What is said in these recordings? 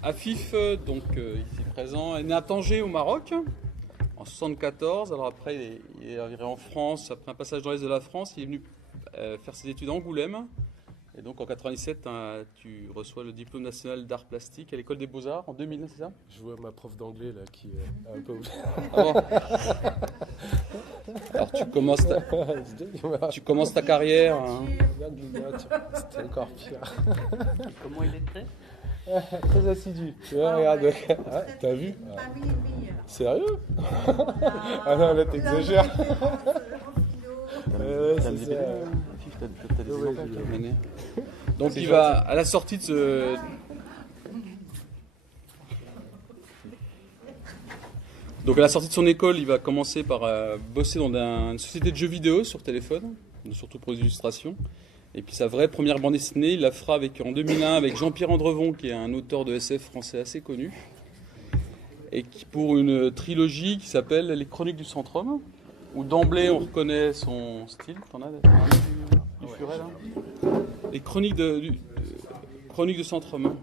Afif, ici présent, est né à Tanger au Maroc en 74. Alors après, il est arrivé en France après un passage dans l'est de la France. Il est venu faire ses études à Angoulême. Et donc en 97, tu reçois le diplôme national d'art plastique à l'école des Beaux-Arts en 2000, c'est ça? Je vois ma prof d'anglais là qui est un peu. Ah bon. Alors tu commences ta carrière. Hein. C'était encore pire. Comment il est très Très assidu. Tu vois, regarde. Ouais, t'as vu? Sérieux? Ah non, là t'exagères. T'as des exemples. Donc il va à la sortie de ce. Donc à la sortie de son école, il va commencer par bosser dans une société de jeux vidéo sur téléphone, surtout pour les illustrations. Et puis sa vraie première bande dessinée, il la fera en 2001 avec Jean-Pierre Andrevon, qui est un auteur de SF français assez connu, et pour une trilogie qui s'appelle Les Chroniques du Centrum, où d'emblée on reconnaît son style. T'en as du furet là? Les Chroniques Chroniques de Centrum. Hein.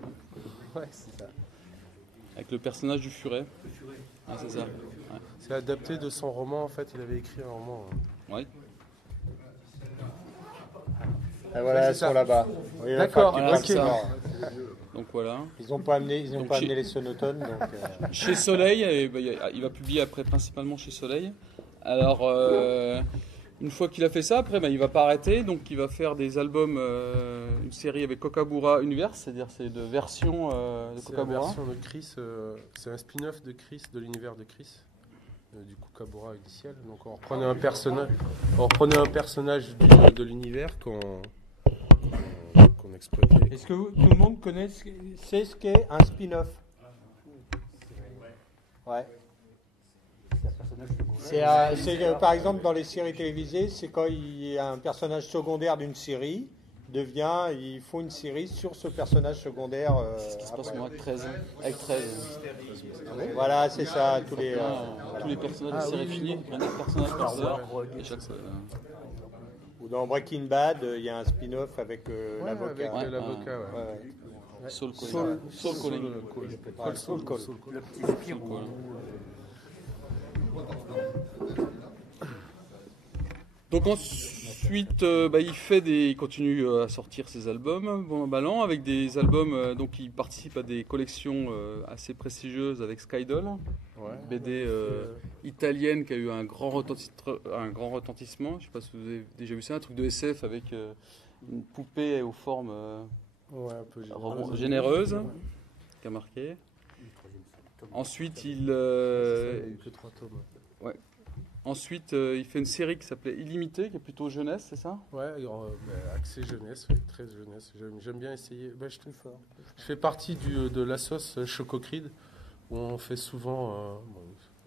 Ouais, c'est ça. Avec le personnage du furet. Ah, c'est ça. Ouais. C'est adapté de son roman, en fait, il avait écrit un roman. Ouais. Et voilà, elles sont là-bas. Oui, d'accord, voilà, ok. Donc voilà. Ils n'ont pas amené les sonotones. Donc, Chez Soleil, il va publier après principalement chez Soleil. Alors, une fois qu'il a fait ça, après, il va pas arrêter. Donc, il va faire des albums, une série avec Kokabura Universe, c'est-à-dire c'est de versions de C'est la Kokabura. version de Chris, c'est un spin-off de Chris, de l'univers de Chris, du Kokabura initial. Donc on reprenait un personnage de l'univers qu'on exploitait. est-ce que tout le monde sait ce qu'est un spin-off? Ouais. Par exemple, dans les séries télévisées, c'est quand il y a un personnage secondaire d'une série, il faut une série sur ce personnage secondaire. C'est ce qui se passe moi avec 13. Avec 13. Voilà, c'est ça. Tous les personnages de série finie, un personnage par heure. Et chaque Ou dans Breaking Bad, il y a un spin-off avec l'avocat. Avec l'avocat, ouais. Saul Calling. Saul Call. Le petit Spirou. Donc ensuite, il continue à sortir ses albums, bon ballant, avec des albums. Donc il participe à des collections assez prestigieuses avec Skydoll, BD italienne qui a eu un grand retentissement. Je ne sais pas si vous avez déjà vu ça, un truc de SF avec une poupée aux formes Un peu généreuses, qui a marqué. Ensuite, il que 3 tomes. Ouais. Ensuite, il fait une série qui s'appelait Illimité, qui est plutôt jeunesse, c'est ça? Ouais, axé jeunesse, très jeunesse. J'aime bien essayer. Je fais partie de l'assos Chococrid, où on fait souvent,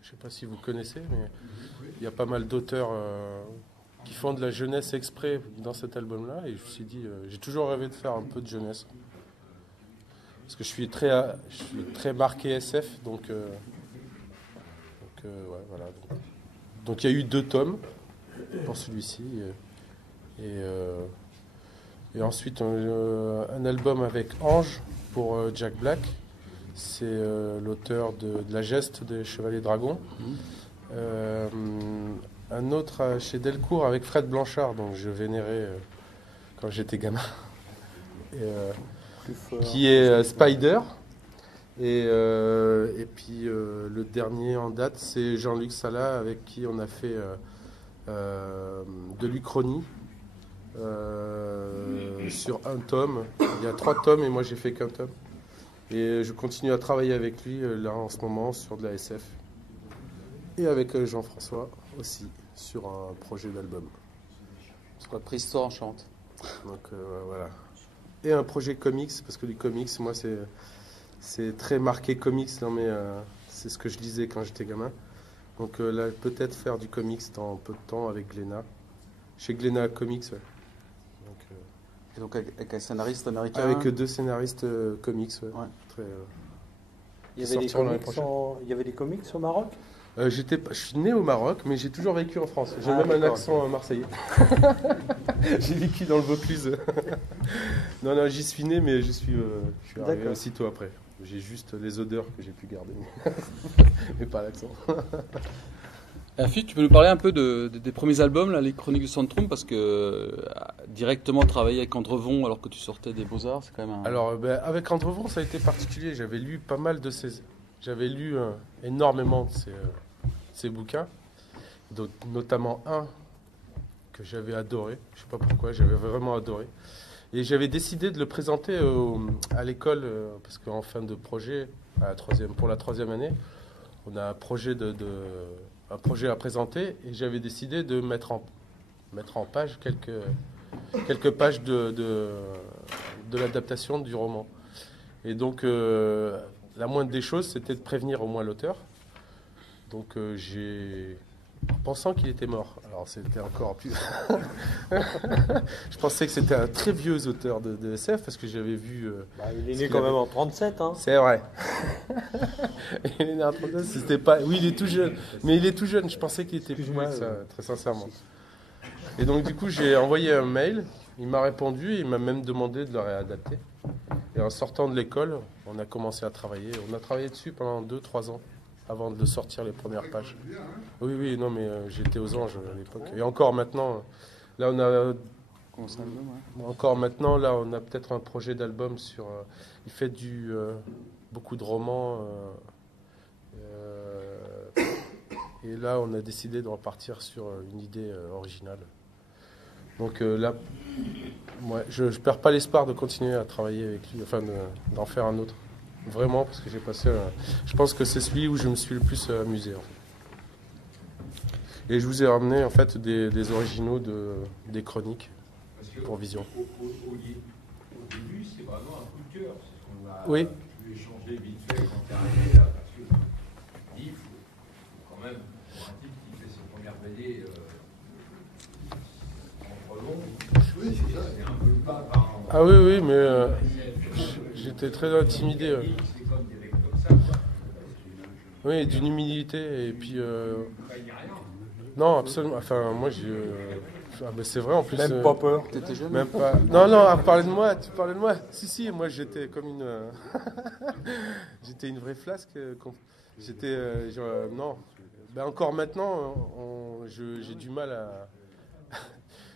je ne sais pas si vous connaissez, mais il y a pas mal d'auteurs qui font de la jeunesse exprès dans cet album-là. Et je me suis dit, j'ai toujours rêvé de faire un peu de jeunesse. Parce que je suis très marqué SF, donc voilà. Donc il y a eu 2 tomes pour celui-ci. Et ensuite un album avec Ange pour Jack Black. C'est l'auteur de La Geste des Chevaliers Dragons. Un autre chez Delcourt avec Fred Blanchard, dont je vénérais quand j'étais gamin. Qui est Spider. Et puis le dernier en date, c'est Jean-Luc Salah, avec qui on a fait de l'Uchronie sur un tome. Il y a 3 tomes et moi j'ai fait qu'un tome. Et je continue à travailler avec lui là en ce moment sur de la SF. Et avec Jean-François aussi sur un projet d'album. Sur la préhistoire enchante. Donc voilà. Et un projet comics, parce que les comics, moi c'est très marqué comics, c'est ce que je lisais quand j'étais gamin. Donc là, peut-être faire du comics dans peu de temps avec Glénat. Chez Glénat Comics, ouais. Et donc avec un scénariste américain. Avec 2 scénaristes comics, ouais. il y avait des comics au Maroc? Je suis né au Maroc, mais j'ai toujours vécu en France. J'ai même un d'accord. accent marseillais. J'ai vécu dans le Vaucluse. Non, j'y suis né, mais je suis arrivé D'accord. aussitôt après. J'ai juste les odeurs que j'ai pu garder, mais pas l'accent. Afif, tu peux nous parler un peu des premiers albums, là, les Chroniques du Centrum, parce que directement travailler avec Andrevon alors que tu sortais des Beaux-Arts, c'est quand même un... Alors, avec Andrevon, ça a été particulier. J'avais lu pas mal de ses... J'avais lu énormément de ses bouquins, notamment un que j'avais adoré. Je sais pas pourquoi, j'avais vraiment adoré. Et j'avais décidé de le présenter à l'école, parce qu'en fin de projet, pour la troisième année, on a un projet, un projet à présenter, et j'avais décidé de mettre en page quelques pages de l'adaptation du roman. Et donc, la moindre des choses, c'était de prévenir au moins l'auteur. Donc, en pensant qu'il était mort. Alors, c'était encore plus... Je pensais que c'était un très vieux auteur de SF, parce que j'avais vu... Il est né quand même en 37. Hein. C'est vrai. Il est né en 37, c'était pas... Oui, il est tout jeune. Mais il est tout jeune, je pensais qu'il était plus vieux que ça, très sincèrement. Et donc, du coup, j'ai envoyé un mail. Il m'a répondu, il m'a même demandé de le réadapter. Et en sortant de l'école, on a commencé à travailler. On a travaillé dessus pendant 2-3 ans, avant de sortir les premières pages. Oui, non, mais j'étais aux Anges à l'époque. Et encore maintenant, là, on a... Encore maintenant, là, on a peut-être un projet d'album sur... il fait beaucoup de romans. Et là, on a décidé de repartir sur une idée originale. Donc là, je ne perds pas l'espoir de continuer à travailler avec lui, enfin d'en faire un autre. Vraiment, parce que j'ai passé... je pense que c'est celui où je me suis le plus amusé. En fait. Et je vous ai ramené en fait des originaux des chroniques pour Vision. Au début, c'est vraiment un coup de cœur. C'est ce qu'on a Oui. pu échanger vite fait quand tu es arrivé là. Parce que il faut quand même, pour un type qui fait ses premières BD entre longs, c'est un peu le pas par an. Ah oui, mais j'étais très intimidé. C'est comme des mecs comme ça, quoi. Oui, d'une humilité. Et puis... Il n'y a rien. non, absolument. Enfin, moi, c'est vrai en plus. Même pas peur. T'étais jeune? Même pas. Non, parler de moi, tu parlais de moi. Si, moi j'étais comme une. J'étais une vraie flasque. J'étais. Non. Ben, encore maintenant, j'ai du mal à.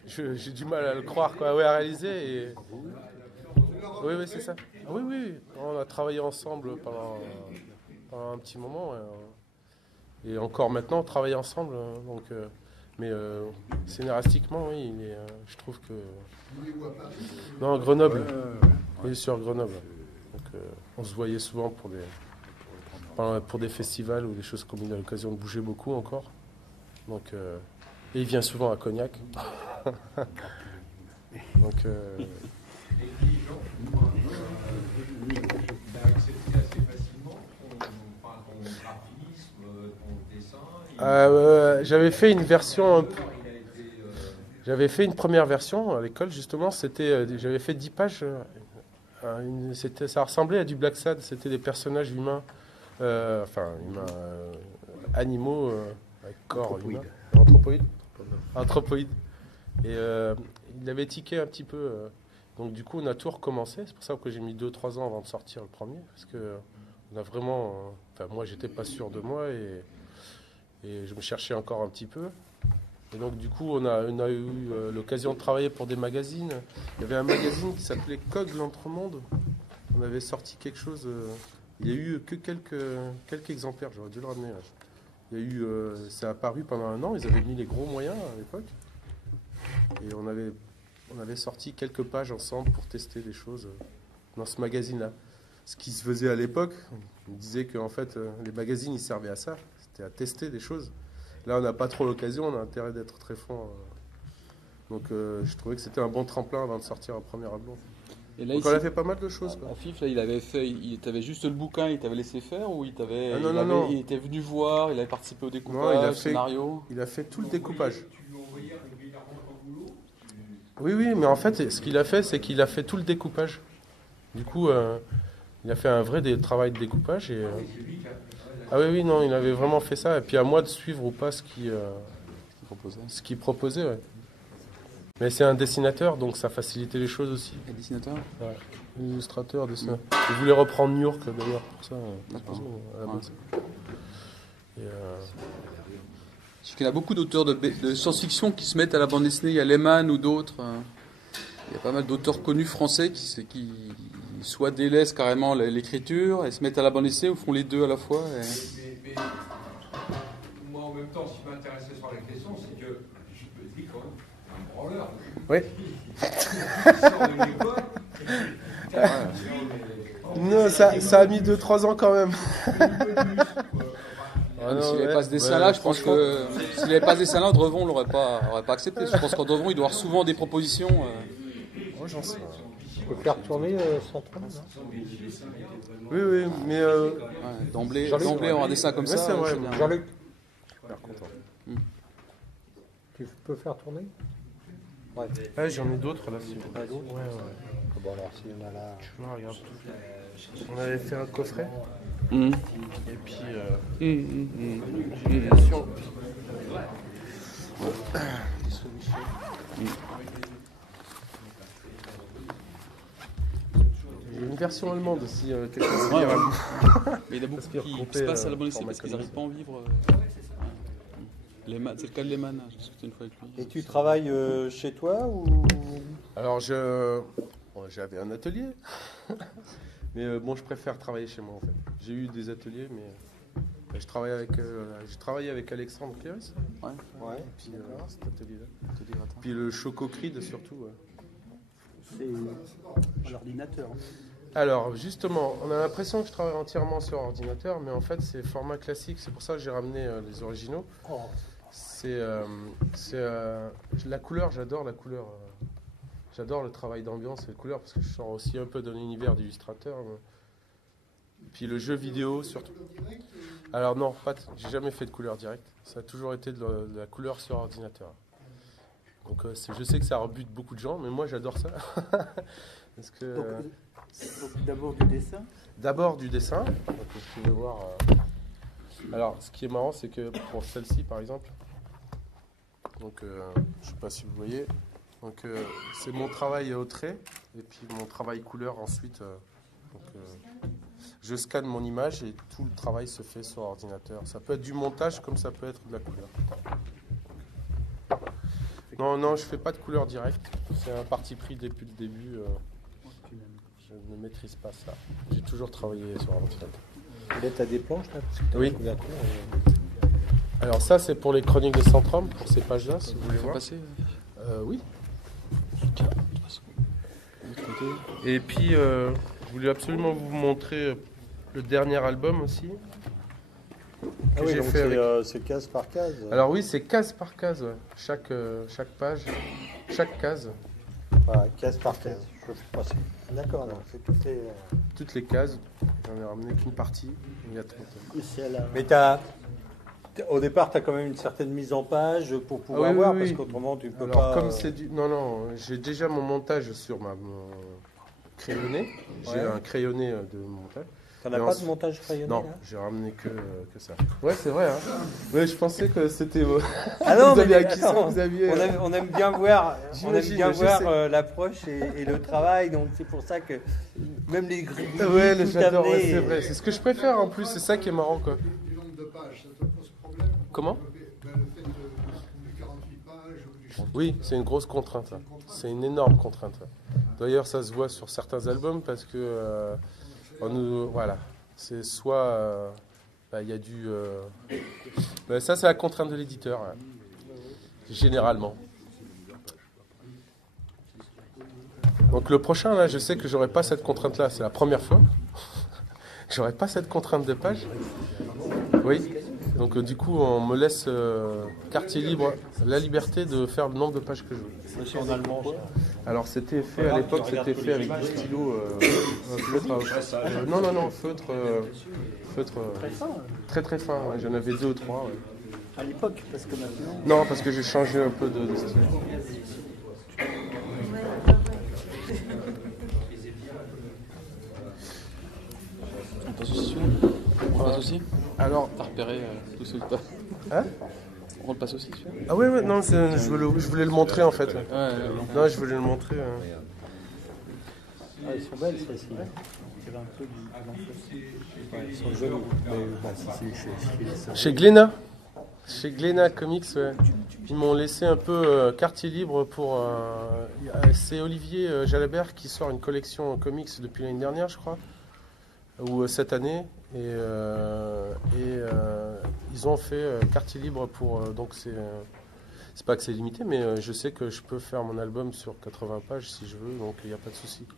J'ai du mal à le croire, quoi. Ouais, à réaliser. Et... Oui, c'est ça. Oui. On a travaillé ensemble pendant un petit moment. Et encore maintenant, on travaille ensemble. Donc. Mais scénaristiquement, oui, je trouve que... Non, Grenoble. Il est sur Grenoble. Donc, on se voyait souvent pour des festivals ou des choses comme il a l'occasion de bouger beaucoup encore. Donc, et il vient souvent à Cognac. Donc... Et puis, genre, tu as accepté assez facilement ton graphisme, ton dessin. J'avais fait une version... J'avais fait une première version à l'école, justement. J'avais fait 10 pages. Ça ressemblait à du Black Sad. C'était des personnages humains, animaux avec corps humain. Anthropoïdes. Et il avait tiqué un petit peu. Donc du coup, on a tout recommencé. C'est pour ça que j'ai mis 2-3 ans avant de sortir le premier. Parce que on a vraiment... moi, j'étais pas sûr de moi et je me cherchais encore un petit peu. Et donc du coup, on a eu l'occasion de travailler pour des magazines. Il y avait un magazine qui s'appelait Cog l'Entremonde. On avait sorti quelque chose... il y a eu que quelques exemplaires, j'aurais dû le ramener. Là. Il y a eu... ça a paru pendant un an, ils avaient mis les gros moyens à l'époque. Et on avait sorti quelques pages ensemble pour tester des choses dans ce magazine-là. Ce qui se faisait à l'époque, on disait qu'en fait, les magazines, ils servaient à ça. C'était à tester des choses. Là, on n'a pas trop l'occasion, on a intérêt d'être très fort. Donc, je trouvais que c'était un bon tremplin avant de sortir un premier album. Et là, donc, ici, on a fait pas mal de choses. Quoi. Afif, là, il t'avait juste le bouquin, il t'avait laissé faire ou il non. il était venu voir, il avait participé au découpage, Non, il a au scénario? Il a fait tout le découpage. Tu lui envoyais régulièrement ton boulot. Oui, mais en fait, ce qu'il a fait, c'est qu'il a fait tout le découpage. Du coup, il a fait un vrai travail de découpage. Et, Ah oui, oui, non, il avait vraiment fait ça. Et puis à moi de suivre ou pas ce Proposé. qu'il proposait. Ouais. Mais c'est un dessinateur, donc ça facilitait les choses aussi. Et dessinateur. Ouais. Illustrateur, dessinateur. Il voulait reprendre New York d'ailleurs pour ça. D'accord. À la base. Et, Je sais qu'il y a beaucoup d'auteurs de science-fiction qui se mettent à la bande dessinée. Il y a Lehman ou d'autres. Il y a pas mal d'auteurs connus français qui soit délaissent carrément l'écriture et se mettent à la bande dessinée ou font les deux à la fois. Mais moi, en même temps, ce qui m'intéressait sur la question, c'est que je me dis quand même, un branleur. Oui. Il sort de l'école. Non, ça a mis 2-3 ans quand même. S'il n'avait pas ce dessin-là, je pense que s'il n'avait pas ce dessin-là, Drevon l'aurait pas accepté. Je pense qu'en Drevon, il doit avoir souvent des propositions. Moi, j'en sais. Tu peux faire tourner sans trompe, non? Oui, oui, mais D'emblée, avoir un dessin comme ouais, ça, c'est vrai. bien. Jean-Luc, super content. tu peux faire tourner? Ouais. Ah, j'en ai d'autres là. Si. Ah, d'autres Ouais, ouais. Bon, alors, s'il y en a là. Tu vois, regarde. On avait fait un coffret. Mmh. Et puis, j'ai une version. J'ai une version allemande aussi. Quelque chose Ouais, à dire. ouais. Mais il y en a beaucoup Parce qu'il y a qui recoupé, se passent à la bande dessinée format parce qu'ils n'arrivent pas à en vivre. Lehman, c'est le cas de Lehman, j'ai discuté une fois avec lui. Et tu travailles chez toi ou... Alors, j'avais un atelier. Mais bon, je préfère travailler chez moi en fait. J'ai eu des ateliers, mais je travaille j'ai travaillé avec Alexandre Cléris. Ouais. Ouais, Puis cet atelier-là. Te dis, attends. Puis le Chococride surtout. Ouais. C'est l'ordinateur. Alors justement, on a l'impression que je travaille entièrement sur ordinateur, mais en fait c'est format classique. C'est pour ça que j'ai ramené les originaux. Oh. C'est la couleur, j'adore la couleur. J'adore le travail d'ambiance et de couleur parce que je sors aussi un peu d'un univers d'illustrateur. Puis le jeu vidéo surtout. Alors non, j'ai jamais fait de couleur directe. Ça a toujours été de la couleur sur ordinateur. Donc je sais que ça rebute beaucoup de gens, mais moi j'adore ça. Parce que, Donc d'abord du dessin. D'abord du dessin. Donc, vous pouvez voir. Alors ce qui est marrant, c'est que pour celle-ci par exemple, donc je sais pas si vous voyez. Donc c'est mon travail au trait et puis mon travail couleur ensuite. Je scanne mon image et tout le travail se fait sur ordinateur. Ça peut être du montage comme ça peut être de la couleur. Non, je fais pas de couleur directe. C'est un parti pris depuis le début. Je ne maîtrise pas ça. J'ai toujours travaillé sur ordinateur. Là, tu as des planches là parce que t'as Oui. la couverture, Alors ça c'est pour les chroniques de Centrum, pour ces pages-là si vous voulez voir. Passer. Oui. Et puis, je voulais absolument vous montrer le dernier album aussi. Ah oui, donc c'est case par case. Alors oui, c'est case par case, ouais. Chaque page, chaque case. Voilà, case par case. Je fais passer. D'accord, donc c'est Toutes les cases. J'en ai ramené qu'une partie. Il y a 30 ans. Mais au départ, tu as quand même une certaine mise en page pour pouvoir oui, voir, oui, parce oui. qu'autrement, tu peux Alors, pas... comme c'est du... Non, j'ai déjà mon montage sur mon crayonné. J'ai un crayonné de montage. Tu n'as pas de montage crayonné Non, là j'ai ramené que ça. Ouais, c'est vrai. Hein. Ouais, je pensais que c'était... Ah non, vous aviez mais acquis ça, attends, vous aviez... on aime bien voir, J'imagine, je sais. l'approche et le travail, donc c'est pour ça que même les grilles, Ouais, tout j'adore, amené, ouais, c'est vrai. C'est ce que je préfère en plus, c'est ça qui est marrant, quoi. Du nombre de pages, ça te pose problème? Comment? Le fait de 48 pages ou du... Oui, c'est une grosse contrainte. Là. C'est une énorme contrainte. Là. D'ailleurs, ça se voit sur certains albums parce que voilà, c'est soit il y a du. Ça, c'est la contrainte de l'éditeur, là. Généralement. Donc le prochain, là, je sais que j'aurai pas cette contrainte-là. C'est la première fois. J'aurai pas cette contrainte de page. Oui. Donc du coup, on me laisse quartier libre, la liberté de faire le nombre de pages que je veux. C'est en allemand, ça. Alors c'était fait à l'époque, c'était fait avec du stylo feutre. Non, feutre très très fin. Ouais. J'en avais 2 ou 3. Ouais. À l'époque, parce que maintenant. Non, parce que j'ai changé un peu de stylo. Attention. passe aussi. Alors, T'as repéré tout ce pas. Hein? On le passe aussi, celui-là. ah ouais, non, je voulais le montrer en fait. Non, je voulais le montrer. Ah, elles sont belles, celles-ci. Il y avait un peu du blanc. Elles sont jolies. Mais bah, si c'est Chez Glénat. Chez Glénat Comics, ouais. Ils m'ont laissé un peu quartier libre pour... c'est Olivier Jalabert qui sort une collection comics depuis l'année dernière, je crois. Ou cette année. Et ils ont fait quartier libre pour... donc c'est pas que c'est limité, mais je sais que je peux faire mon album sur 80 pages si je veux, donc il n'y a pas de souci, quoi.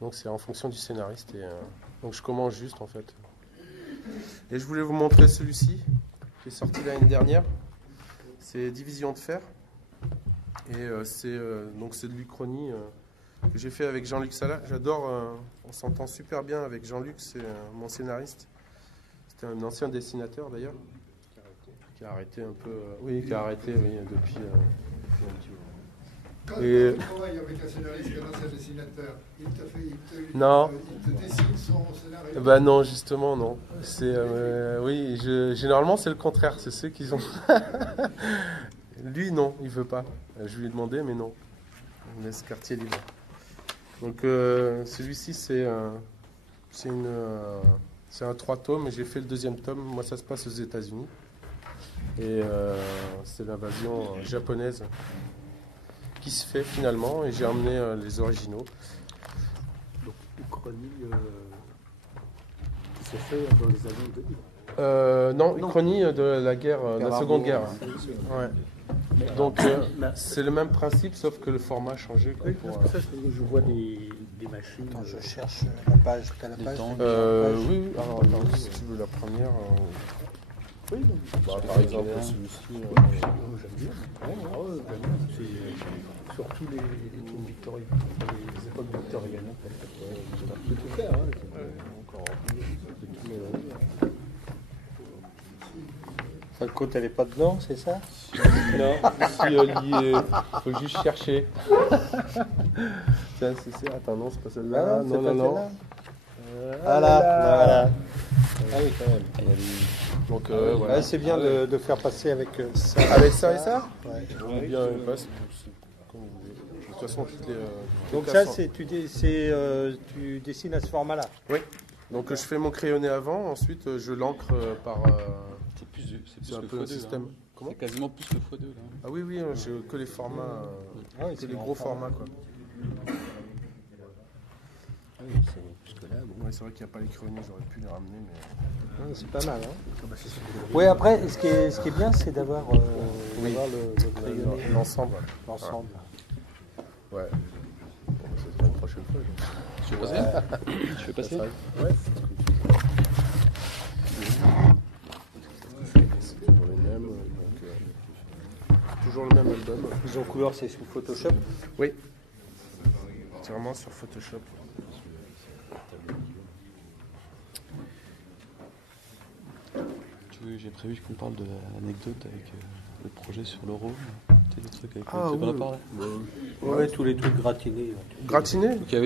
Donc c'est en fonction du scénariste. Et, donc je commence juste en fait. Et je voulais vous montrer celui-ci qui est sorti l'année dernière. C'est Division de fer. Et c'est de l'Uchronie que j'ai fait avec Jean-Luc Salat. J'adore, on s'entend super bien avec Jean-Luc, c'est mon scénariste. C'était un ancien dessinateur d'ailleurs. Qui a arrêté un peu. Qui a arrêté depuis un petit moment. Quand Et- tu travailles avec un scénariste, un ancien dessinateur, il Non. te dessine son scénario. Bah non, justement non. C'est généralement c'est le contraire, c'est ceux qui ont. Lui non, il veut pas. Je lui ai demandé, mais non. On laisse quartier libre. Donc celui-ci c'est un 3 tomes et j'ai fait le deuxième tome. Moi ça se passe aux États-Unis et c'est l'invasion japonaise qui se fait finalement et j'ai emmené les originaux. Donc, Uchronie qui s'est fait dans les années 2000. Non, Non. Uchronie de la guerre, de la Seconde Guerre. Ouais. Mais Donc mais- c'est le même principe sauf que le format a changé. Quoi, oui, pour, parce que ça, je vois des machines. Quand je cherche la page, t'as la Des page. temps. t'as la page. oui, alors attends, si tu veux la première. Oui, donc, Par exemple celui-ci. j'aime bien. Ah ouais, j'aime bien. C'est surtout les trucs victoriens, les époques victoriennes. En fait. On peut tout faire. Hein. Encore on peut tout mélanger. Falco, t'avais pas dedans, c'est ça? Non, si lié. Faut juste chercher. Tiens, attends, non, c'est pas celle-là. Ah, c'est non, pas non, non. celle-là. Voilà. Ah oui, quand même. Il y a des- Donc Ouais, voilà. c'est bien de faire passer avec ça. Avec ça et ça Ouais. Ou bien il passe. Comme vous voulez. De toute façon, toutes les. Donc les ça, cassants. tu dessines à ce format-là. Oui. Donc je fais mon crayonné avant, ensuite je l'encre par. C'est plus C'est un que peu un x2. système. Là. Comment C'est quasiment plus que x2. Là. Ah oui, j'ai que les formats, Ah oui, que c'est les grand gros format. formats quoi. Ah oui, c'est jusque là. Bon. Ouais, c'est vrai qu'il n'y a pas les crayonnés, j'aurais pu les ramener, mais. C'est pas mal. Hein. Oui, après, ce qui est bien, c'est d'avoir le crayonné, L'ensemble. l'ensemble. Ouais. Bon, ça sera une prochaine fois. Tu veux passer Tu veux passer Ouais. C'est toujours les mêmes. Donc, toujours le même album. Ils ont couleur, c'est sous Photoshop. Oui. C'est vraiment sur Photoshop. J'ai prévu qu'on parle de l'anecdote avec le projet sur l'euro. Tu sais, le truc avec Ah, le oui. parlé. Ouais, tous les trucs gratinés. Gratiné Donc il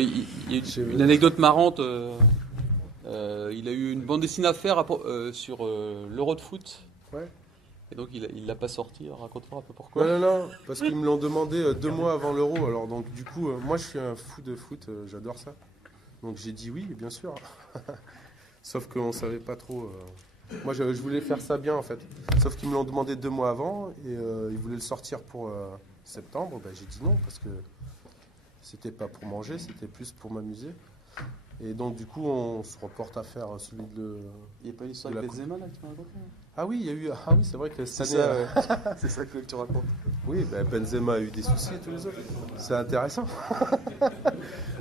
y a une anecdote marrante. Il a eu une bande dessinée à faire sur l'Euro de foot. Ouais. Et donc il l'a pas sorti. Alors, raconte-moi un peu pourquoi. Non, parce qu'ils me l'ont demandé 2 mois avant l'Euro. Alors donc du coup, moi je suis un fou de foot, j'adore ça. Donc j'ai dit oui, bien sûr. Sauf qu'on savait pas trop. Moi je voulais faire ça bien en fait. Sauf qu'ils me l'ont demandé 2 mois avant et ils voulaient le sortir pour septembre. Ben, j'ai dit non parce que c'était pas pour manger, c'était plus pour m'amuser. Et donc du coup on se reporte à faire celui de. Il n'y a pas l'histoire de la avec Benzema là que tu m'as raconté. Ah oui, il y a eu. Ah oui, c'est vrai que cette C'est année. ça. C'est ça que tu racontes. Oui, ben Benzema a eu des soucis et tous les autres. C'est intéressant.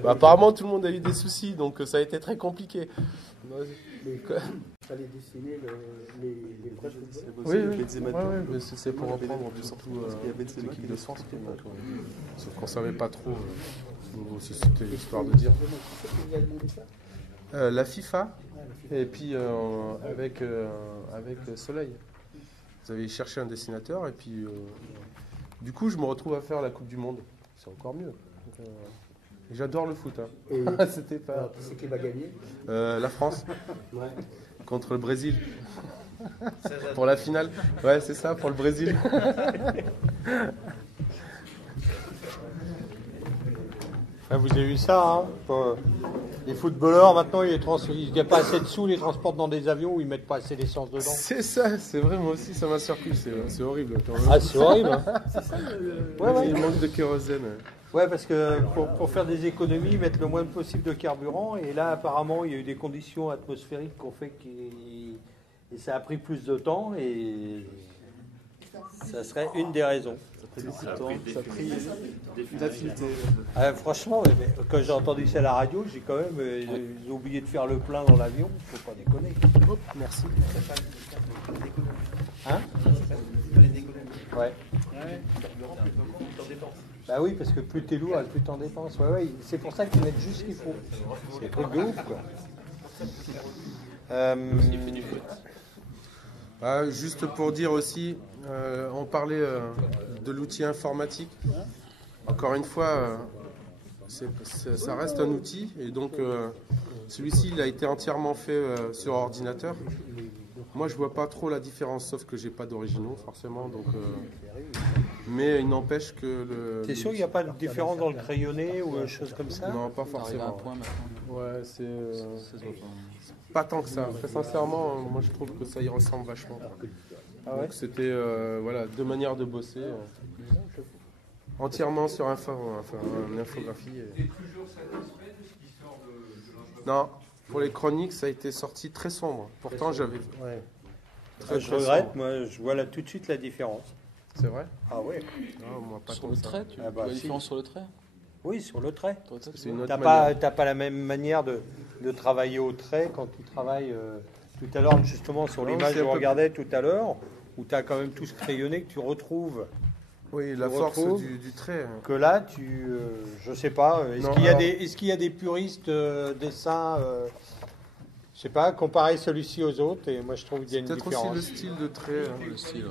Bah, apparemment, tout le monde a eu des soucis, donc ça a été très compliqué. Il fallait dessiner les vrais footballeurs. Oui, Benzema. mais c'est pour reprendre surtout l'équipe de France. Sauf qu'on savait pas trop. C'était histoire de dire. Qui a demandé ça? La FIFA, et puis avec Soleil. Vous avez cherché un dessinateur, et puis du coup, je me retrouve à faire la Coupe du Monde. C'est encore mieux. Donc, et j'adore le foot. Hein. Et C'était pas. alors, qui c'est qui va gagner? La France. Ouais. contre le Brésil. Pour la finale. Ouais, c'est ça, pour le Brésil. Vous avez vu ça, hein les footballeurs, maintenant, il n'y a pas assez de sous, ils les transportent dans des avions où ils mettent pas assez d'essence dedans. C'est ça, c'est vrai, moi aussi, ça m'a surpris. C'est horrible. Ah, c'est horrible. Hein. Il manque de kérosène. Ouais, parce que pour faire des économies, ils mettent le moins possible de carburant. Et là, apparemment, il y a eu des conditions atmosphériques qui ont fait que ça a pris plus de temps. Et ça serait une des raisons. Ça a pris d'affinité. Franchement, mais quand j'ai entendu ça à la radio, j'ai quand même ils ont oublié de faire le plein dans l'avion. Faut pas déconner. Hop, merci. Hein? Ouais. Bah oui, parce que plus t'es lourd, plus t'en dépenses. Ouais, c'est pour ça qu'ils mettent juste ce qu'il faut. C'est un truc de ouf, quoi. Juste pour dire aussi, on parlait de l'outil informatique. Encore une fois, ça reste un outil. Et donc, celui-ci, il a été entièrement fait sur ordinateur. Moi, je vois pas trop la différence, sauf que j'ai pas d'originaux, forcément. Donc, mais il n'empêche que T'es sûr qu'il n'y a pas de différence dans le crayonné ou des choses comme ça? Non, pas forcément. Ouais, c'est Ça se voit pas. pas tant que ça. Très sincèrement, moi, je trouve que ça y ressemble vachement. Ah ouais? Donc, c'était voilà, deux manières de bosser. Entièrement sur une infographie. T'es toujours satisfait de ce qui sort de Non, pour les chroniques, ça a été sorti très sombre. Pourtant, j'avais Ouais. très, Je très regrette, sombre. moi, je vois là tout de suite la différence. C'est vrai? Ah ouais? Non, moi, pas Sur tant le que ça. trait, tu Ah bah, vois la si. différence sur le trait? Oui, sur le trait. C'est une autre T'as manière. pas la même manière de travailler au trait quand tu travailles tout à l'heure, justement, sur Non, l'image c'est que un je peu- regardais tout à l'heure, où tu as quand même tout ce crayonné que tu retrouves. Oui, la On force retrouve du trait. Que là, je sais pas, Non, alors- est-ce qu'il y a des puristes dessins, je sais pas, comparer celui-ci aux autres, et moi je trouve qu'il y a une Peut-être aussi différence. le style de trait. Le style,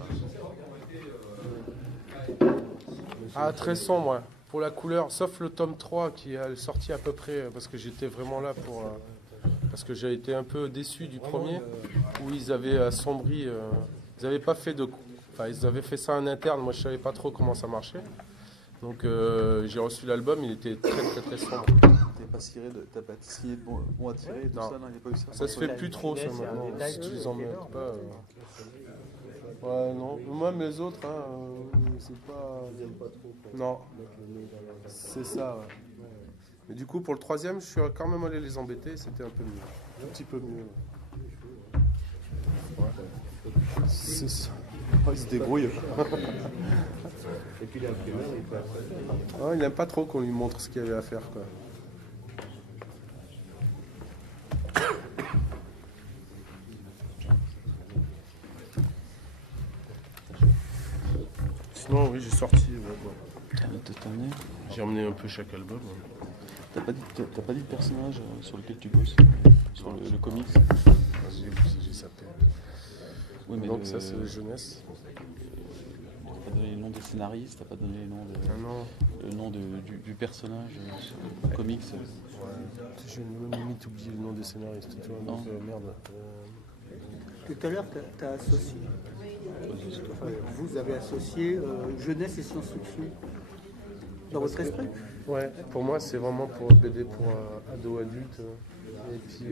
Ah, très sombre, ouais. Pour la couleur, sauf le tome 3 qui est sorti à peu près, parce que j'étais vraiment là pour... parce que j'ai été un peu déçu du premier, où ils avaient assombri... ils n'avaient pas fait de... Enfin, ils avaient fait ça en interne, moi je savais pas trop comment ça marchait. Donc j'ai reçu l'album, il était très très très sombre. T'as pas scié de bon à tirer, tout Non. ça, non, il n'y a pas eu ça. Ça se fait plus trop ça c'est un maintenant, détail si tu les qui est emmènes énorme. pas... Ouais, non, même les autres, c'est pas... Non, c'est ça, ouais. Mais du coup, pour le troisième, je suis quand même allé les embêter, c'était un peu mieux. Un petit peu mieux. Ouais. C'est ça. Oh, il se débrouille. Et puis l'imprimeur, il peut après. Ah, il n'aime pas trop qu'on lui montre ce qu'il y avait à faire, quoi. Sinon, oui, j'ai sorti... J'ai emmené un peu chaque album. T'as pas dit de personnage sur lequel tu bosses? Sur le comics? J'ai sapé. Oui, mais Donc ça, c'est la jeunesse. t'as pas donné le nom des scénaristes, t'as pas donné Ah non, le nom du personnage sur le comics. j'ai limite oublié le nom des scénaristes, tu vois, donc merde. Tout à l'heure, tu as associé. Enfin, vous avez associé jeunesse et science-fiction dans votre esprit. Ouais, pour moi, c'est vraiment pour BD pour ados adultes. Et puis,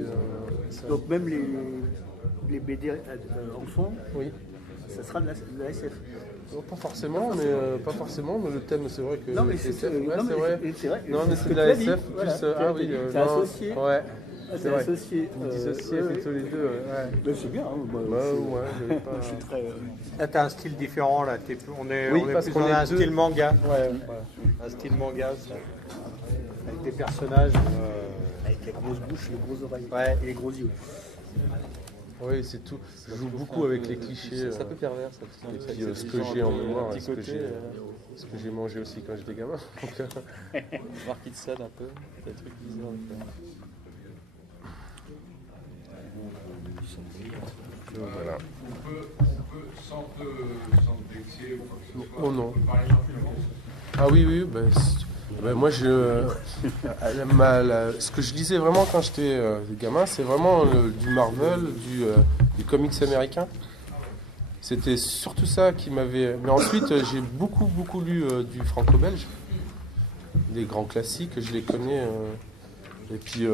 ça... Donc même les BD enfants, Oui. ça sera de la SF. Pas forcément, mais le thème, c'est vrai que Non, mais SF, c'est ouais, non, c'est mais vrai. c'est vrai. Non, mais ce c'est que de tu la as dit, SF, voilà. plus... ah oui, T'as non, associé. Ouais, T'as c'est vrai. associé. Dissocié tous les deux, ouais. Mais c'est bien. Hein, moi, Ouais, j'avais pas... je suis très. Là, tu as un style différent, là. On est, Oui, on est parce plus qu'on dans est un deux. style manga. Ouais, Un style manga, ça. Avec des personnages. Avec les grosses bouches, les grosses oreilles Ouais. et les gros yeux. oui, c'est tout. Je joue beaucoup avec les clichés. C'est un peu pervers, ça. Et puis ce que j'ai en mémoire, ce que j'ai mangé aussi quand j'étais gamin. Donc, Voir qui te cède un peu, des trucs bizarres. voilà. On peut sans te vexer ou quoi que ce soit, Oh non. on peut parler gentiment. Ah oui, ben, Ben, moi, ce que je lisais vraiment quand j'étais gamin, c'est vraiment du Marvel, du comics américain. C'était surtout ça qui m'avait... Mais ensuite, j'ai beaucoup lu du franco-belge. Les grands classiques, je les connais. Et puis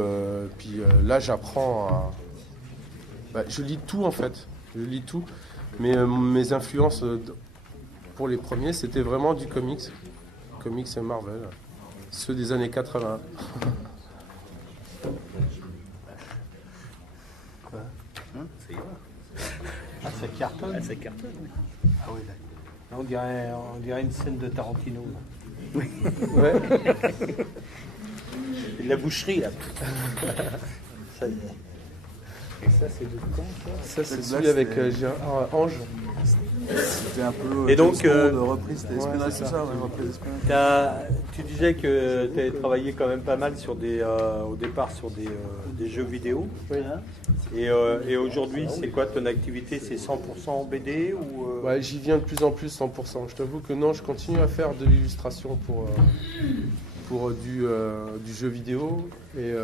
là, j'apprends à... je lis tout, en fait. Je lis tout. Mais mes influences, pour les premiers, c'était vraiment du comics. Comics et Marvel. Ceux des années 80. Quoi ça y va. Ah, ça cartonne. Ah, ça cartonne. Ah oui, là, on dirait une scène de Tarantino. Ouais. Et de la boucherie, là. Ça y est. Et ça, c'est de quand, ça? Ça, c'est celui avec Ange. C'était un peu Et donc, de reprise, c'était espionnage, c'est tout ça. ça, ouais, reprise espionnage. Tu disais que tu avais travaillé quand même pas mal sur au départ sur des jeux vidéo. Oui. Et aujourd'hui, c'est quoi ton activité? C'est 100% BD ou Ouais, j'y viens de plus en plus 100%. Je t'avoue que non, je continue à faire de l'illustration pour du jeu vidéo et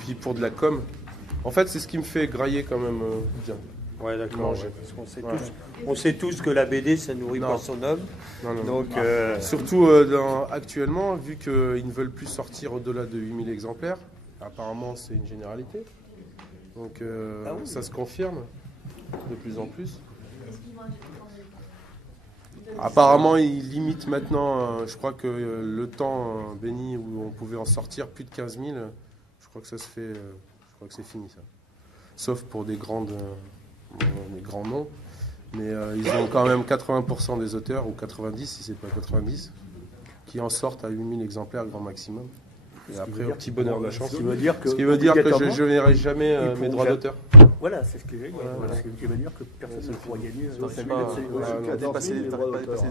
puis pour de la com. En fait, c'est ce qui me fait grailler quand même bien. Ouais, d'accord. Manger. Ouais, parce qu'on sait tous que la BD, ça nourrit Non. pas son homme. Non. Donc, Surtout actuellement, vu qu'ils ne veulent plus sortir au-delà de 8000 exemplaires, apparemment c'est une généralité. Donc ça se confirme de plus en plus. Apparemment, ils limitent maintenant, je crois que le temps béni où on pouvait en sortir plus de 15 000, je crois que ça se fait, je crois que c'est fini ça. Sauf pour des grands noms. Mais ils ont quand même 80% des auteurs, ou 90 si c'est pas 90, qui en sortent à 8000 exemplaires grand maximum. Et après, au petit bonheur de la chance. Ce qui veut dire que, Ce qui veut dire que je ne verrai jamais mes droits d'auteur. Voilà, c'est ce que j'ai dit. Voilà. Ce qui veut dire que personne ne pourra gagner. T'arrives pas- pas à dépasser les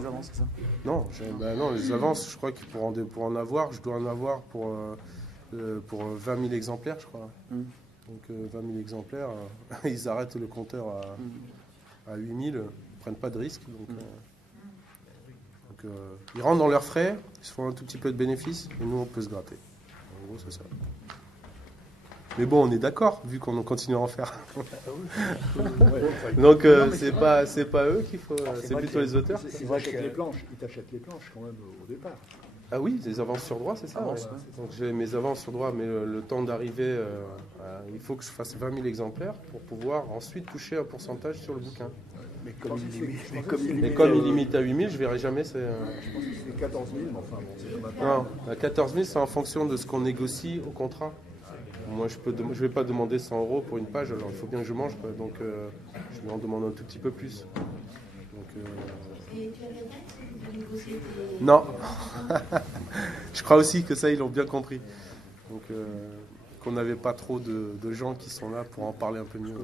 avances, c'est ça? Non, non, les avances, je crois que pour en avoir, je dois en avoir pour 20 000 exemplaires, je crois. Donc 20 000 exemplaires, ils arrêtent le compteur à 8 000, ils ne prennent pas de risque. Donc, ils rentrent dans leurs frais, ils se font un tout petit peu de bénéfices, et nous on peut se gratter. En gros, c'est ça. Mais bon, on est d'accord, vu qu'on continue à en faire. Donc c'est pas eux qu'il faut, c'est plutôt les auteurs. Ils t'achètent les planches quand même au départ. Ah oui, des avances sur droit, c'est ça. Avance, Ouais. ouais. Donc j'ai mes avances sur droit, mais le temps d'arriver, il faut que je fasse 20 000 exemplaires pour pouvoir ensuite toucher un pourcentage sur le bouquin. Mais comme Et comme il limite à 8 000, je verrai jamais. Je pense que c'est 14 000, mais enfin bon, c'est comme Non, à 14 000, c'est en fonction de ce qu'on négocie au contrat. Moi, je vais pas demander 100 € pour une page, alors il faut bien que je mange, quoi. Donc je vais en demander un tout petit peu plus. Donc, Et tu avais pas de négocier tes... non. Je crois aussi que ça, ils l'ont bien compris. Donc qu'on n'avait pas trop de gens qui sont là pour en parler un peu mieux.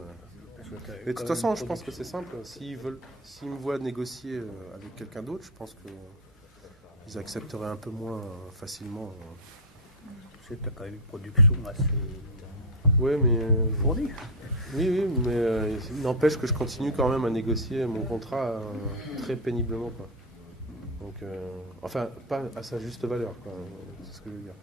Mais de toute façon, je pense que c'est simple. S'ils me voient négocier avec quelqu'un d'autre, je pense qu'ils accepteraient un peu moins facilement. Tu as quand même une production assez Oui, mais fournie. oui, mais il n'empêche que je continue quand même à négocier mon contrat très péniblement, quoi. Donc, enfin, pas à sa juste valeur, quoi. C'est ce que je veux dire.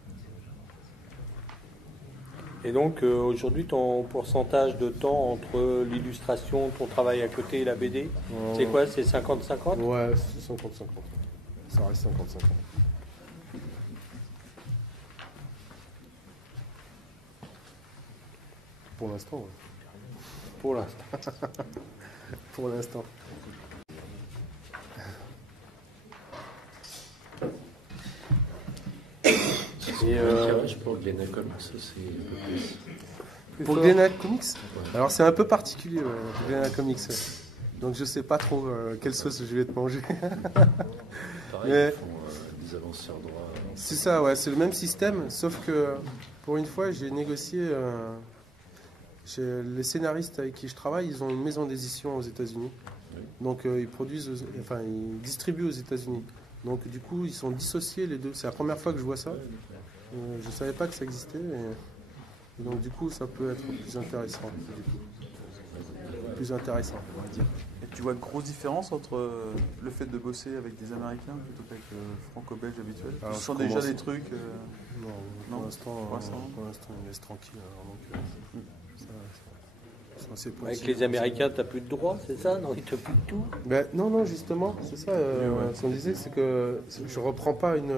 et donc aujourd'hui, ton pourcentage de temps entre l'illustration, ton travail à côté et la BD, c'est quoi? C'est 50-50? Ouais, c'est 50-50. Ça reste 50-50. Pour l'instant, ouais. Pour l'instant. Pour l'instant. Et pour Glénat Comics, ça c'est un peu plus. pour Glénat Comics, alors c'est un peu particulier, Glénat Comics. Donc je sais pas trop quelle sauce je vais te manger. Pareil, Mais- ils font des avances sur droit. C'est ça, ouais, c'est le même système, sauf que pour une fois j'ai négocié. Les scénaristes avec qui je travaille, ils ont une maison d'édition aux États-Unis. Donc ils ils distribuent aux États-Unis. Donc du coup, ils sont dissociés les deux. C'est la première fois que je vois ça. Je ne savais pas que ça existait. Et donc du coup, ça peut être plus intéressant. Plus intéressant, on va dire. Et tu vois une grosse différence entre le fait de bosser avec des Américains plutôt qu'avec franco-belge habituel? Alors, Tu je sens déjà commence- des trucs Non, Non. pour l'instant, Pour l'instant. il me laisse tranquille. Alors, donc, ça, c'est Avec possible. les Américains, tu n'as plus de droits, c'est ça? Non, ils te plus de tout. Ben, non, justement, c'est ça. Ce qu'on disait, c'est que je reprends pas une.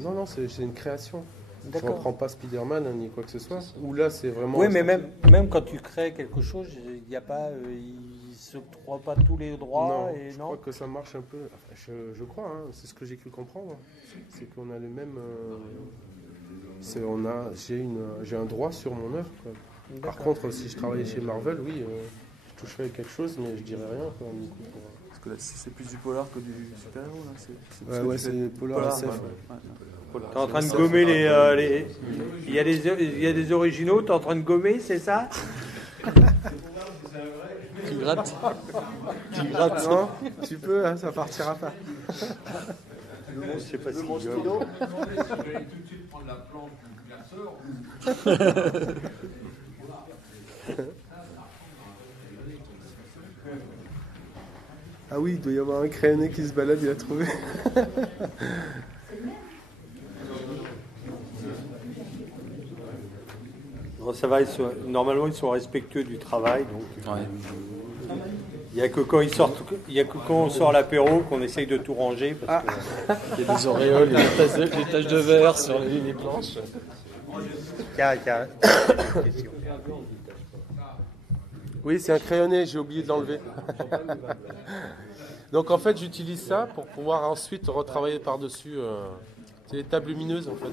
Non, c'est une création. Je D'accord. reprends pas Spider-Man ni quoi que ce soit. Ou là, c'est vraiment. Oui, mais même quand tu crées quelque chose, il n'y a pas, ils s'octroient pas tous les droits. Non, Et je non. crois que ça marche un peu. Enfin, je crois, hein, c'est ce que j'ai cru comprendre. C'est qu'on a le même. J'ai un droit sur mon œuvre. Quoi. Par contre, si je travaillais chez Marvel, oui, je toucherais à quelque chose, mais je dirais rien. Quoi, du coup, Parce que là, c'est plus du polar que du super-héros. Là. c'est polar SF. T'es en train de gommer les. Il y a des originaux, t'es en train de gommer, c'est ça? Tu grattes. Non, tu peux, hein, ça partira pas. Je sais pas si Je me demandais si j'allais tout de suite prendre la planche du glaceur. Ah oui, il doit y avoir un crayonné qui se balade, il a trouvé. Non, ça va, normalement ils sont respectueux du travail, donc Ouais. il n'y a que quand on sort l'apéro qu'on essaye de tout ranger. Parce que, Il y a des auréoles, il y a des taches de verre sur les planches. Tiens. Oui, c'est un crayonné, j'ai oublié de l'enlever. Donc en fait, j'utilise ça pour pouvoir ensuite retravailler par-dessus. C'est des tables lumineuses en fait.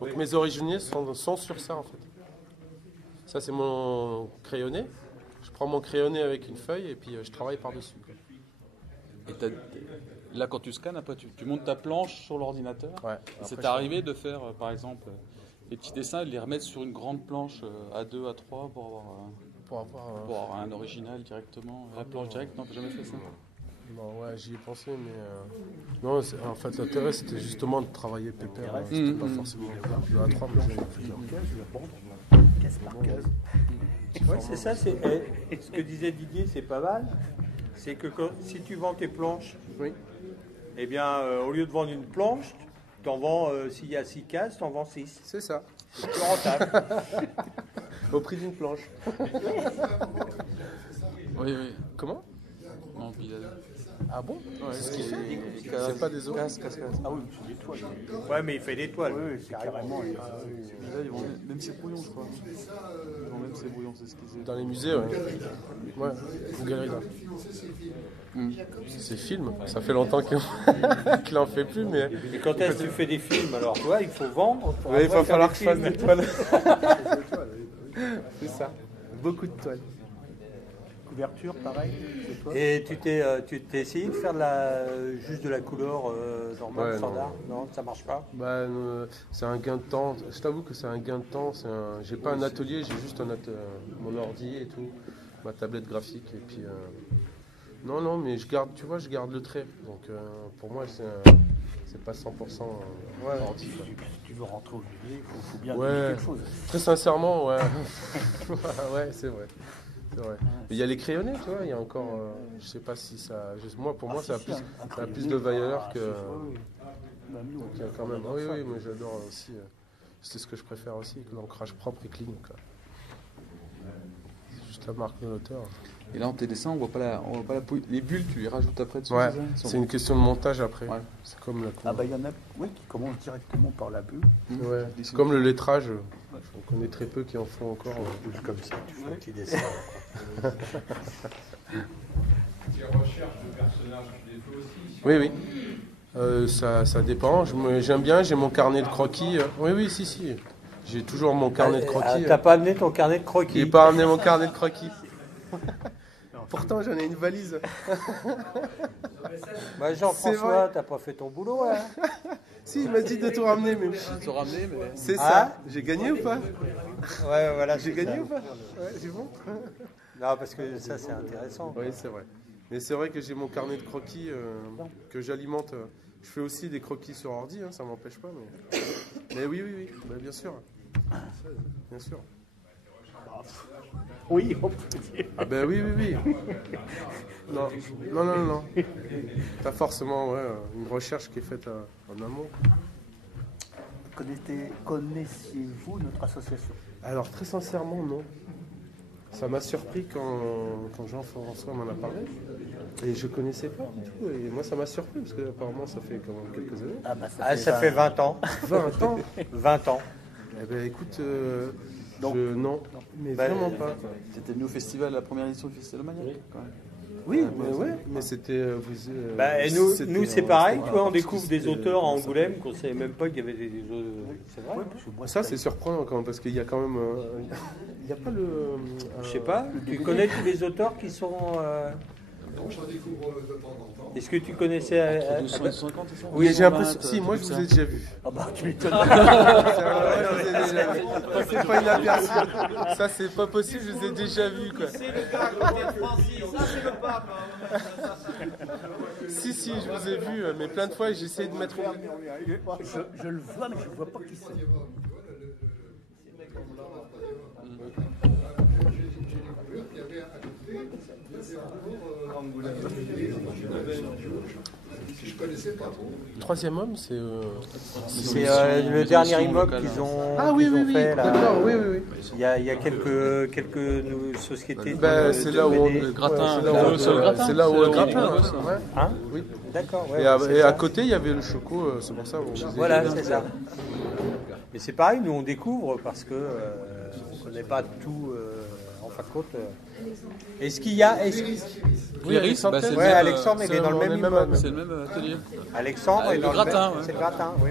Donc mes originaux sont sur ça en fait. Ça c'est mon crayonné. Je prends mon crayonné avec une feuille et puis je travaille par-dessus. Et là, quand tu scannes, après, tu montes ta planche sur l'ordinateur. Ouais. C'est t'est arrivé de faire, par exemple, les petits dessins et de les remettre sur une grande planche A2, A3 pour avoir un original directement, la planche directe? Non, t'as jamais fait ça? Non, ouais, j'y ai pensé, mais non, en fait l'intérêt c'était justement de travailler pépère. C'était pas forcément le A3, mais j'avais fait Ouais, c'est ça. Et ce que disait Didier, c'est pas mal. C'est que si tu vends tes planches, Oui. eh bien, au lieu de vendre une planche, t'en vends, s'il y a 6 cases, t'en vends 6. C'est ça, C'est plus rentable. au prix d'une planche. Oui. Comment? Non, puis Ah bon? c'est ce qu'il fait. C'est pas des os? Ah oui, c'est des toiles. Ouais, mais il fait des toiles. Oui, c'est carrément. Là, ils vont même ces brouillons, je crois. Ils vont même ces brouillons, c'est ce qu'ils disaient. Dans les musées, ouais. Ouais, une galerie là. Ces films, ça fait longtemps qu'il en fait plus, mais. Et quand est-ce que tu fais des films, alors toi, il faut vendre. Pour Ouais, il va après faire falloir que je fasse des des films. toiles. C'est ça. Beaucoup de toiles. Couverture, pareil. C'est toi. Et tu t'es essayé de faire juste de la couleur normale, Ouais, standard? Non, ça marche pas. Bah, c'est un gain de temps. Je t'avoue que c'est un gain de temps. J'ai pas un atelier, j'ai juste mon ordi et tout, ma tablette graphique et puis. Non, mais je garde le trait. Donc pour moi, c'est pas 100% ordi. Quoi. Si tu veux rentrer au musée, il faut bien Ouais. dire quelque chose. Très sincèrement, ouais. Ouais, c'est vrai. Mais il y a les crayonnés, tu vois. Il y a encore, je sais pas si ça. Pour moi, ça a plus de valeur que. Même nous, Donc, il y a quand même. Oui, mais j'adore aussi. C'est ce que je préfère aussi, l'ancrage propre et clean. Quoi. C'est juste la marque de l'auteur. Et là, en tes dessins, on voit pas les bulles, tu les rajoutes après dessus. Ouais, c'est ça c'est une question de montage après. Ouais. C'est comme la Ah bah il y en a qui commencent directement par la bulle. Ouais, c'est comme le lettrage. On connaît très peu qui en font encore. Comme ça, tu fais un petit dessin. Les recherches de personnages, tu les fais aussi? Oui. Ça dépend. J'aime bien, j'ai mon carnet de croquis. Oui, si. J'ai toujours mon carnet de croquis. T'as pas amené ton carnet de croquis? J'ai pas amené mon carnet de croquis. Pourtant, j'en ai une valise. Bah, C'est Jean-François, vrai. t'as pas fait ton boulot, hein? Si, il m'a dit de tout ramener, mais Ils ont ramené, mais. c'est Ah. ça. J'ai gagné ou pas? Ouais, voilà. J'ai c'est gagné ça. ou pas? Ouais, j'ai bon. Non, parce que ça, c'est intéressant. Oui, c'est vrai. Mais c'est vrai que j'ai mon carnet de croquis que j'alimente. Je fais aussi des croquis sur ordi, hein, ça m'empêche pas. Mais oui, bah, bien sûr. Bien sûr. Oui, on peut dire. Ah ben oui. Non. T'as forcément une recherche qui est faite en amont. Connaissiez-vous notre association? Alors très sincèrement, non. Ça m'a surpris quand Jean-François m'en a parlé. Et je connaissais pas du tout. Et moi, ça m'a surpris parce qu'apparemment, ça fait quand même quelques années. Ça fait 20 ans. 20 ans 20 ans. Eh ben écoute, Donc, non, mais vraiment pas. C'était venu au festival, la première édition du Festival Maniac, quand même. Oui, mais c'était... Et nous c'est pareil, tu vois, on découvre des auteurs à Angoulême qu'on ne savait même pas qu'il y avait des auteurs. C'est vrai. Ça, c'est surprenant quand même, parce qu'il y a quand même... Il n'y a pas le... Je sais pas, tu connais tous les auteurs qui sont... Donc j'en découvre de temps en temps. Est-ce que tu connaissais... 200 et 250, c'est ça? Oui, j'ai l'impression... Si, moi, je vous ai déjà vu. Ah bah tu m'étonnes. C'est pas inaperçu. Ça, c'est pas possible, je vous ai déjà vu, quoi. C'est le gars à côté de Francis, ça c'est le pape. Si, je vous ai vu, mais plein de fois, j'essaie de mettre... Je le vois, mais je ne vois pas qui c'est. Il y avait à côté, que je connaissais pas trop. Le troisième homme, c'est... C'est le dernier immeuble qu'ils ont, fait là. D'accord, oui. Il y a quelques sociétés. C'est là où on... Le gratin. C'est là où on gratin. Hein? Oui. D'accord. Et à côté, il y avait le choco, c'est pour ça. Voilà, c'est ça. Mais c'est pareil, nous on découvre parce que on ne connaît pas tout. En fin de compte. Est-ce qu'il y a. Oui, Alexandre, Alexandre, il est dans le même immeuble. C'est le même atelier. Alexandre est le dans gratin, le même. C'est le gratin, oui.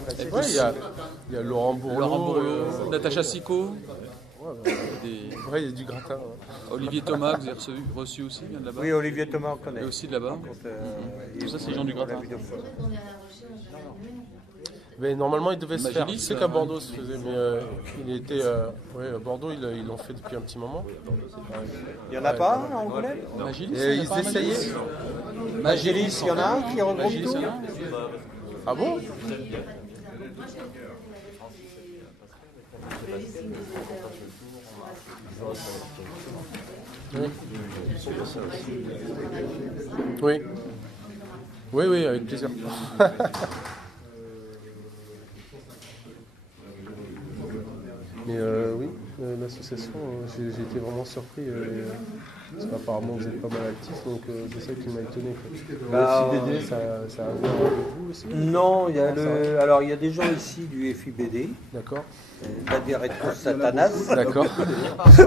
Il y a Laurent Bourlot. Natacha Sicot. Il y a du gratin. Olivier Thomas, que vous avez reçu aussi, vient de là-bas. Oui, Olivier Thomas, on connaît. Et aussi de là-bas. Tout ça, c'est les gens du gratin. Mais normalement, il devait se faire. Magilis, C'est qu'à Bordeaux se faisait, mais il était. À Bordeaux, ils l'ont fait depuis un petit moment. Il n'y en a pas en Angoulême? Magilis, Et ils essayaient. Magilis, il y en a un qui regroupe tout. Ah bon? Oui, avec plaisir. Mais l'association, j'ai été vraiment surpris. Parce qu'apparemment vous êtes pas mal actifs, donc c'est ça qui m'a étonné. Le FIBD, ça a à voir avec vous aussi? Non, alors il y a des gens ici du FIBD. D'accord. Des rétro-satanas. D'accord.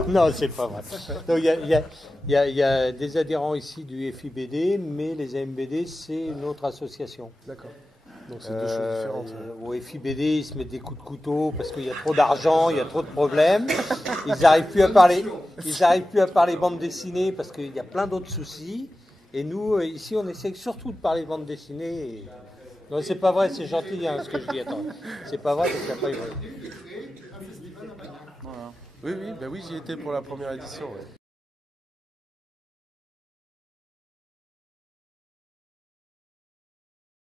Non, c'est pas vrai. Donc, il y a des adhérents ici du FIBD, mais les AMBD, c'est une autre association. D'accord. Donc c'est deux choses différentes. Au FIBD, ils se mettent des coups de couteau parce qu'il y a trop d'argent, il y a trop de problèmes. Ils n'arrivent plus à parler bande dessinée parce qu'il y a plein d'autres soucis. Et nous, ici, on essaie surtout de parler bande dessinée. Et... Non, c'est pas vrai, c'est gentil ce que je dis. Attends, c'est pas vrai parce qu'il n'y a pas eu vrai. Oui, j'y étais pour la première édition. Ouais.